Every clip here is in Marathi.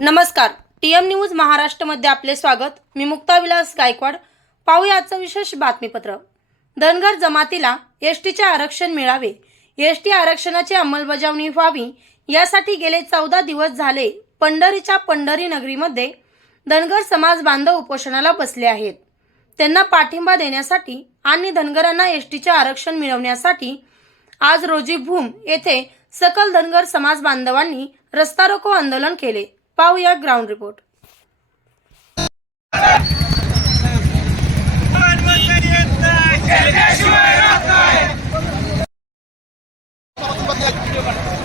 नमस्कार. टी एम न्यूज महाराष्ट्रमध्ये आपले स्वागत. मी मुक्ता विलास गायकवाड. पाहूया आजचं विशेष बातमीपत्र. धनगर जमातीला एस टीचे आरक्षण मिळावे. एस टी आरक्षणाची अंमलबजावणी व्हावी. यासाठी गेले चौदा दिवस झाले पंढरीच्या पंढरी नगरीमध्ये धनगर समाज बांधव उपोषणाला बसले आहेत. त्यांना पाठिंबा देण्यासाठी आणि धनगरांना एस टीचे आरक्षण मिळवण्यासाठी आज रोजी भूम येथे सकल धनगर समाज बांधवांनी रस्ता रोको आंदोलन केले. पाहूया ग्राउंड रिपोर्ट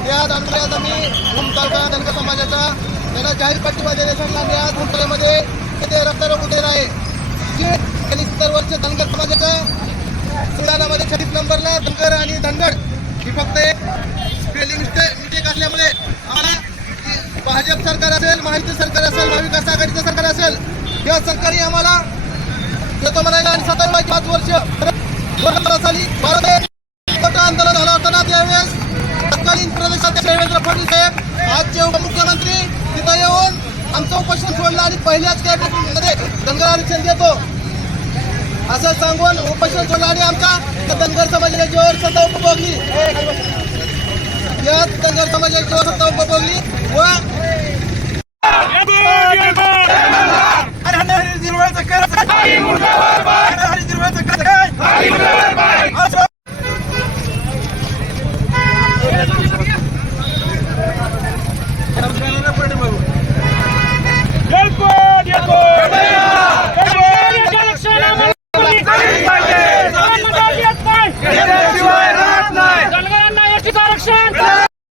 या आंदोलनात आम्ही तालुका धनगर समाजाचा यांना जाहीर पाठिंबा देण्यासाठी आम्ही आज भूमताल्यामध्ये येथे रस्ता आहे. जे गेली सत्तर वर्ष धनगर समाजाच्या सुधारामध्ये छत्तीस नंबरला धनगर आणि धनगड ही फक्त एक स्पेलिंग मिस्टेक असल्यामुळे भाजप सरकार असेल महायुती सरकार असेल महाविकास आघाडीचं सरकार असेल या सरकारी आम्हाला देतो म्हणायला आणि सत्तर पाच वर्ष दोन साली भारत मोठं आंदोलन झालं होतं ना त्यावेळेस? तत्कालीन प्रदेशाध्यक्ष देवेंद्र फडणवीस साहेब आजचे उपमुख्यमंत्री तिथं येऊन आमचं उपोषण सोडलं आणि पहिल्याच कॅबिनेटमध्ये धनगर आरक्षण देतो. असं सांगून उपोषण सोडलं आणि आमच्या धनगर समाजाच्या जीवावर सत्ता उपभोगली. या धनगर समाजाच्या जीवावर सत्ता उपभोगली व تكرر